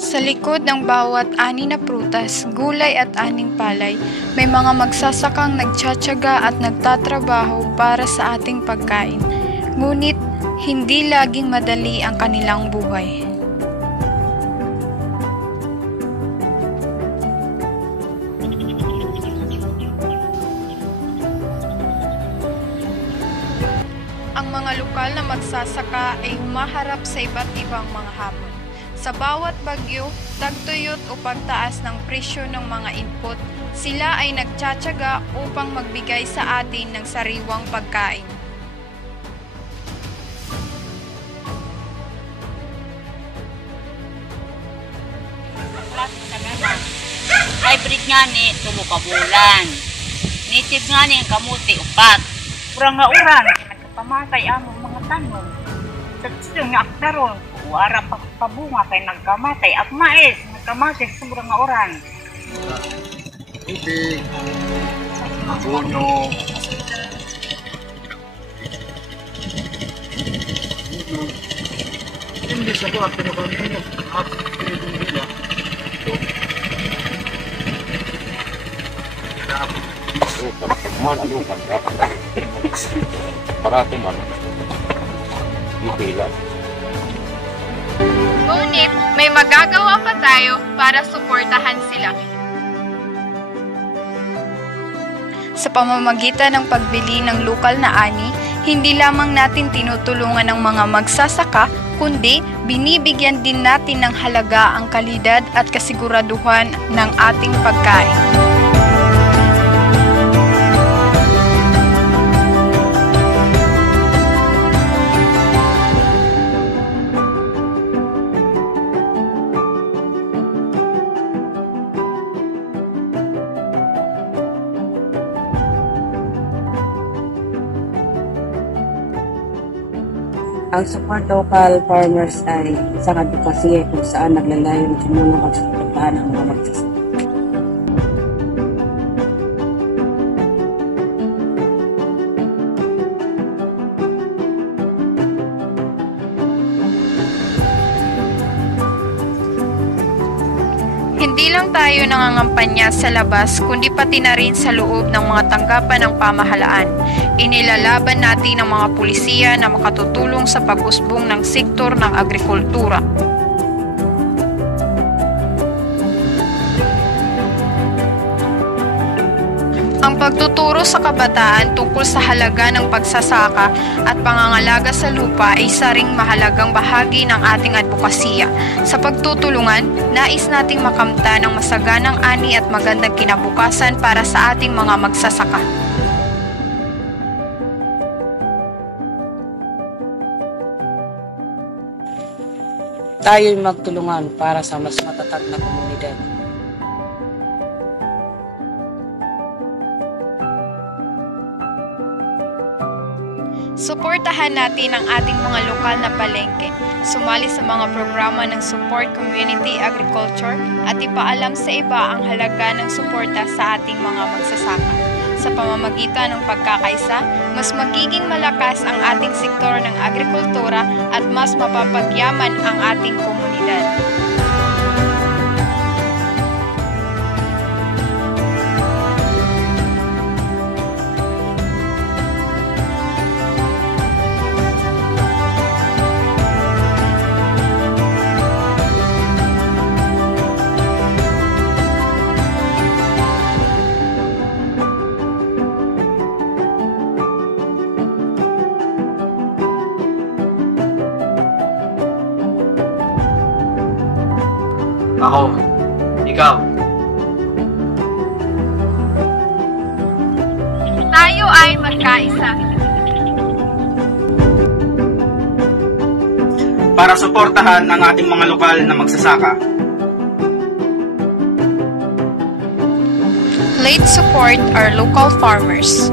Sa likod ng bawat ani na prutas, gulay at aning palay, may mga magsasakang nagtsatsaga at nagtatrabaho para sa ating pagkain. Ngunit, hindi laging madali ang kanilang buhay. Ang mga lokal na magsasaka ay humaharap sa iba't ibang mga hamon. Sa bawat bagyo, tagtuyot o pagtaas ng presyo ng mga input, sila ay nagtsatsaga upang magbigay sa atin ng sariwang pagkain. Hybrid nga ni tumukabulan. Native nga ni ang kamuti upat. Kurang nga uran, nagkapamatay among mga tanong. Sa nga akdaron, wara pabunga kay nagkamatay at mais, nagkamatay sa sobrang nga oran. Ibig, puno, hindi sa buhat, pinapamilya, at pinipinila. Parati man, ipila. Ngunit, may magagawa pa tayo para suportahan sila. Sa pamamagitan ng pagbili ng lokal na ani, hindi lamang natin tinutulungan ang mga magsasaka, kundi binibigyan din natin ng halaga ang kalidad at kasiguraduhan ng ating pagkain. Ang support local farmers ay isang advocacy kung saan naglalayon tumulong at suportahan ang mga magsasaka. Hindi lang tayo nangangampanya sa labas, kundi pati na rin sa loob ng mga tanggapan ng pamahalaan. Inilalaban natin ang mga pulisiya na makatutulong sa pag-usbong ng sektor ng agrikultura. Ang pagtuturo sa kabataan tungkol sa halaga ng pagsasaka at pangangalaga sa lupa ay isa ring mahalagang bahagi ng ating advokasya. Sa pagtutulungan, nais nating makamta ng masaganang ani at magandang kinabukasan para sa ating mga magsasaka. Tayo'y magtulungan para sa mas matatag na komunidad. Suportahan natin ang ating mga lokal na palengke, sumali sa mga programa ng Support Community Agriculture at ipaalam sa iba ang halaga ng suporta sa ating mga magsasaka. Sa pamamagitan ng pagkakaisa, mas magiging malakas ang ating sektor ng agrikultura at mas mapapagyaman ang ating komunidad. Ako, ikaw. Tayo ay magkaisa. Para suportahan ang ating mga lokal na magsasaka. Let's support our local farmers.